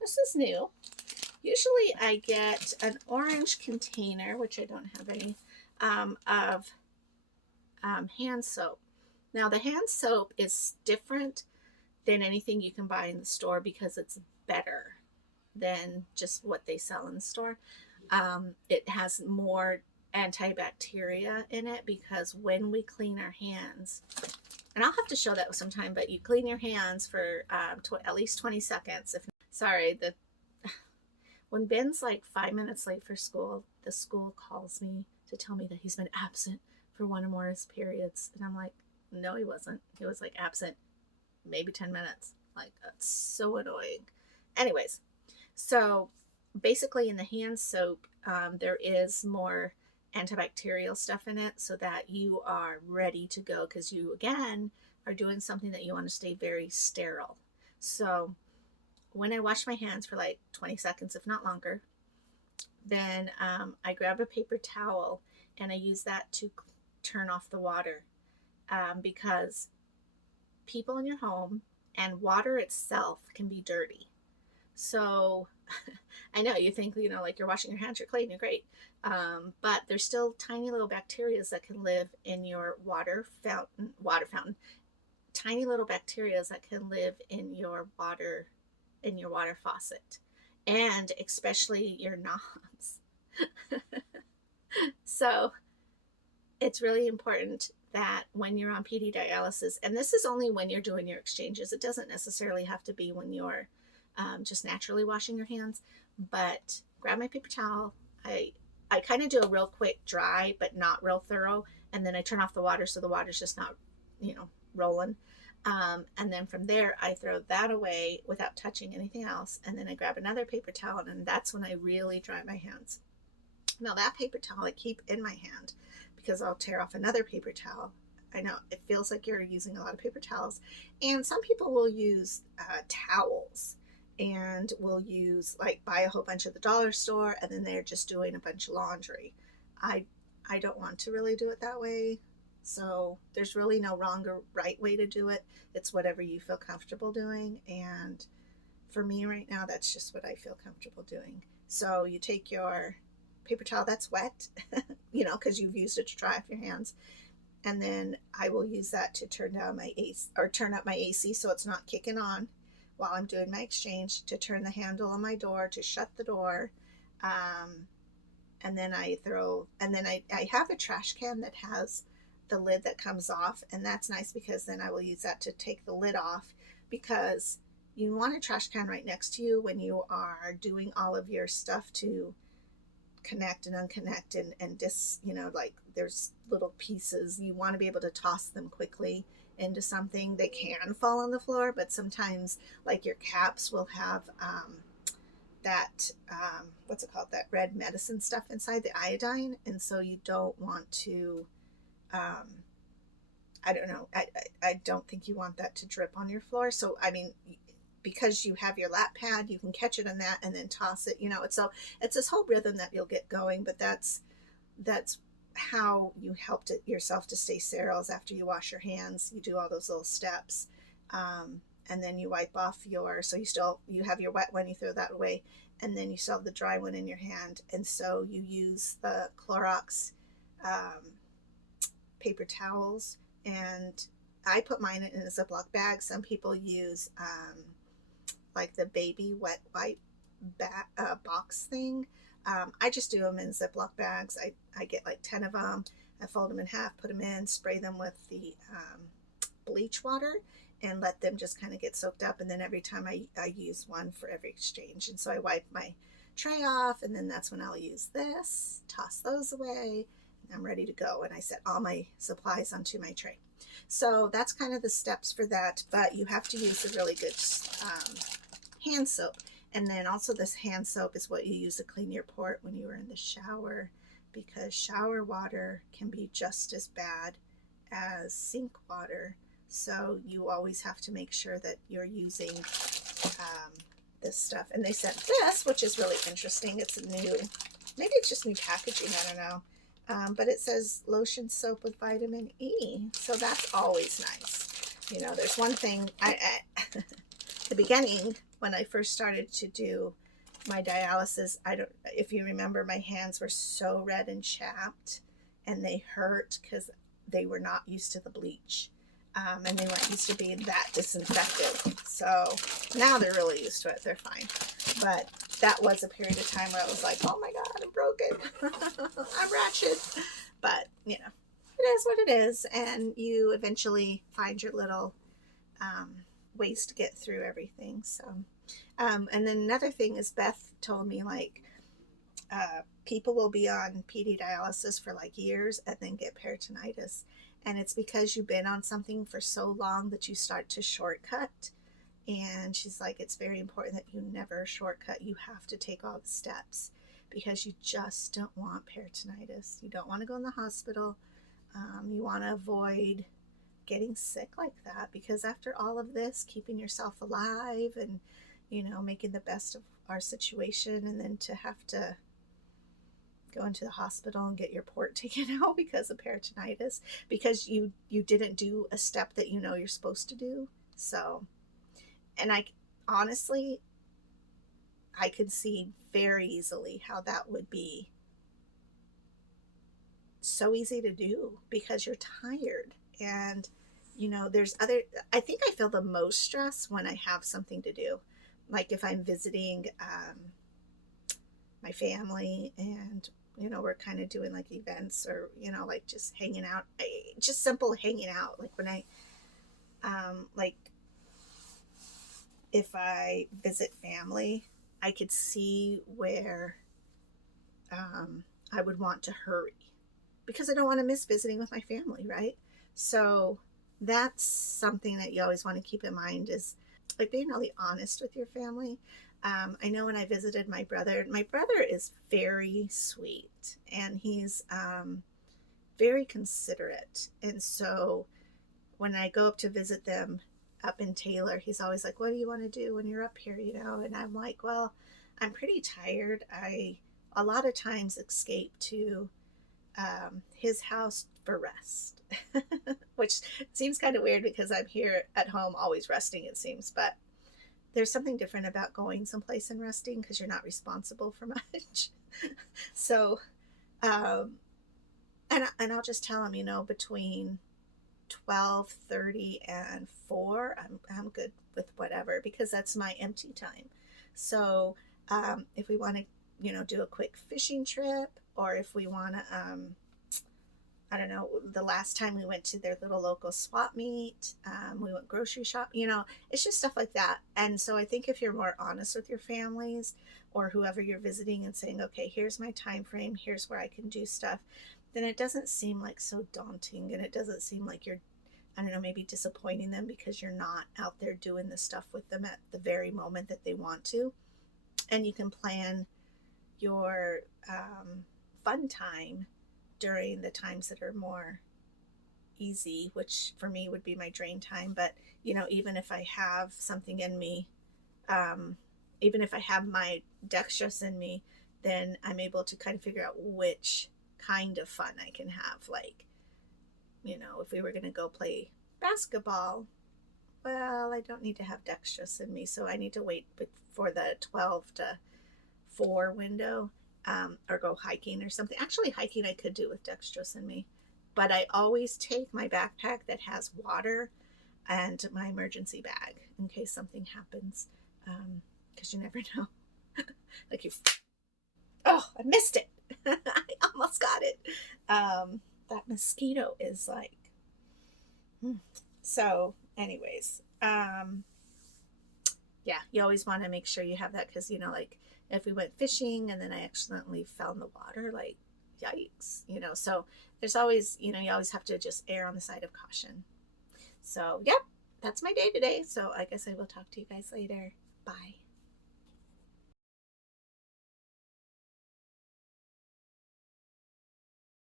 This is new. Usually I get an orange container, which I don't have any, of hand soap. Now, the hand soap is different than anything you can buy in the store because it's better than just what they sell in the store. It has more antibacteria in it because when we clean our hands, and I'll have to show that sometime, but you clean your hands for at least 20 seconds. If sorry, the when Ben's like 5 minutes late for school, the school calls me to tell me that he's been absent for one or more of his periods, and I'm like, no, he wasn't. He was like absent maybe 10 minutes. Like, that's so annoying. Anyways, so basically in the hand soap, there is more antibacterial stuff in it so that you are ready to go because you, again, are doing something that you want to stay very sterile. So when I wash my hands for like 20 seconds, if not longer, then I grab a paper towel and I use that to turn off the water because people in your home and water itself can be dirty. So I know you think, like you're washing your hands, you're clean, you're great. But there's still tiny little bacteria that can live in your water fountain, tiny little bacteria that can live in your water faucet, and especially your knobs. So it's really important that when you're on PD dialysis, and this is only when you're doing your exchanges, it doesn't necessarily have to be when you're just naturally washing your hands, but grab my paper towel. I kind of do a real quick dry, but not real thorough, and then I turn off the water so the water's just not, rolling. And then from there, I throw that away without touching anything else, and then I grab another paper towel, and that's when I really dry my hands. Now that paper towel I keep in my hand because I'll tear off another paper towel. I know it feels like you're using a lot of paper towels, and some people will use towels and will use buy a whole bunch at the dollar store and then they're just doing a bunch of laundry. I don't want to really do it that way. So there's really no wrong or right way to do it. It's whatever you feel comfortable doing, and for me right now, that's just what I feel comfortable doing. So you take your paper towel that's wet, because you've used it to dry off your hands, and then I will use that to turn down my AC or turn up my AC so it's not kicking on while I'm doing my exchange, to turn the handle on my door to shut the door. And then I have a trash can that has the lid that comes off, and that's nice because then I will use that to take the lid off, because you want a trash can right next to you when you are doing all of your stuff to connect and unconnect and there's little pieces. You want to be able to toss them quickly into something. They can fall on the floor, but sometimes like your caps will have that what's it called, that red medicine stuff inside, the iodine, and so you don't want to I don't know, I don't think you want that to drip on your floor. So I mean, because you have your lap pad, you can catch it on that and then toss it. It's this whole rhythm that you'll get going, but that's how you help yourself to stay sterile. Is after you wash your hands, you do all those little steps, and then you wipe off so you have your wet one, you throw that away, and then you still have the dry one in your hand, and so you use the Clorox paper towels, and I put mine in a Ziploc bag. Some people use the baby wet wipe box thing. I just do them in Ziploc bags. I get 10 of them. I fold them in half, put them in, spray them with the bleach water, and let them just kind of get soaked up. And then every time I use one for every exchange. And so I wipe my tray off, and then that's when I'll use this, toss those away, and I'm ready to go. And I set all my supplies onto my tray. So that's kind of the steps for that, but you have to use a really good hand soap. And then also this hand soap is what you use to clean your port when you are in the shower, because shower water can be just as bad as sink water. So you always have to make sure that you're using this stuff. And they sent this, which is really interesting. It's maybe it's just new packaging, I don't know. But it says lotion soap with vitamin E. So that's always nice. There's one thing, the beginning, when I first started to do my dialysis, I don't, if you remember, my hands were so red and chapped, and they hurt because they were not used to the bleach. And they weren't used to being that disinfected. So now they're really used to it. They're fine. But that was a period of time where I was like, oh my God, I'm broken. I'm ratchet. But, you know, it is what it is. And you eventually find your little ways to get through everything. So, and then another thing is Beth told me, like, people will be on PD dialysis for like years and then get peritonitis. And it's because you've been on something for so long that you start to shortcut. And she's like, it's very important that you never shortcut. You have to take all the steps because you just don't want peritonitis. You don't want to go in the hospital. You want to avoid getting sick like that, because after all of this, keeping yourself alive and, you know, making the best of our situation, and then to have to go into the hospital and get your port taken out because of peritonitis, because you didn't do a step that you know you're supposed to do. So, and I honestly, I could see very easily how that would be so easy to do because you're tired. And, you know, there's other, I think I feel the most stress when I have something to do. Like if I'm visiting my family and, you know, we're kind of doing like events, or, you know, like just hanging out, just simple hanging out. Like when I, like if I visit family, I could see where I would want to hurry because I don't want to miss visiting with my family, right? So that's something that you always want to keep in mind, is like being really honest with your family. I know when I visited my brother is very sweet, and he's very considerate. And so when I go up to visit them up in Taylor, he's always like, what do you want to do when you're up here, you know? And I'm like, well, I'm pretty tired. I a lot of times escape to his house for rest, which seems kind of weird because I'm here at home always resting, it seems. But there's something different about going someplace and resting because you're not responsible for much. So, and I'll just tell him, you know, between 12:30 and 4, I'm good with whatever, because that's my empty time. So if we want to, you know, do a quick fishing trip, or if we want to, I don't know, the last time we went to their little local swap meet, we went grocery shop, you know, it's just stuff like that. And so I think if you're more honest with your families or whoever you're visiting and saying, okay, here's my time frame, here's where I can do stuff, then it doesn't seem like so daunting, and it doesn't seem like you're, I don't know, maybe disappointing them because you're not out there doing the stuff with them at the very moment that they want to. And you can plan your fun time during the times that are more easy, which for me would be my drain time. But, you know, even if I have something in me, even if I have my dextrose in me, then I'm able to kind of figure out which kind of fun I can have. Like, you know, if we were going to go play basketball, well, I don't need to have dextrose in me, so I need to wait for the 12 to 4 window, or go hiking or something. Actually, hiking I could do with dextrose in me, but I always take my backpack that has water and my emergency bag in case something happens, because you never know. Like oh, I missed it. I almost got it. That mosquito is like, so anyways, yeah, you always want to make sure you have that, because, you know, like if we went fishing and then I accidentally fell in the water, like, yikes, you know. So there's always, you know, you always have to just err on the side of caution. So, yep, that's my day today. So I guess I will talk to you guys later. Bye.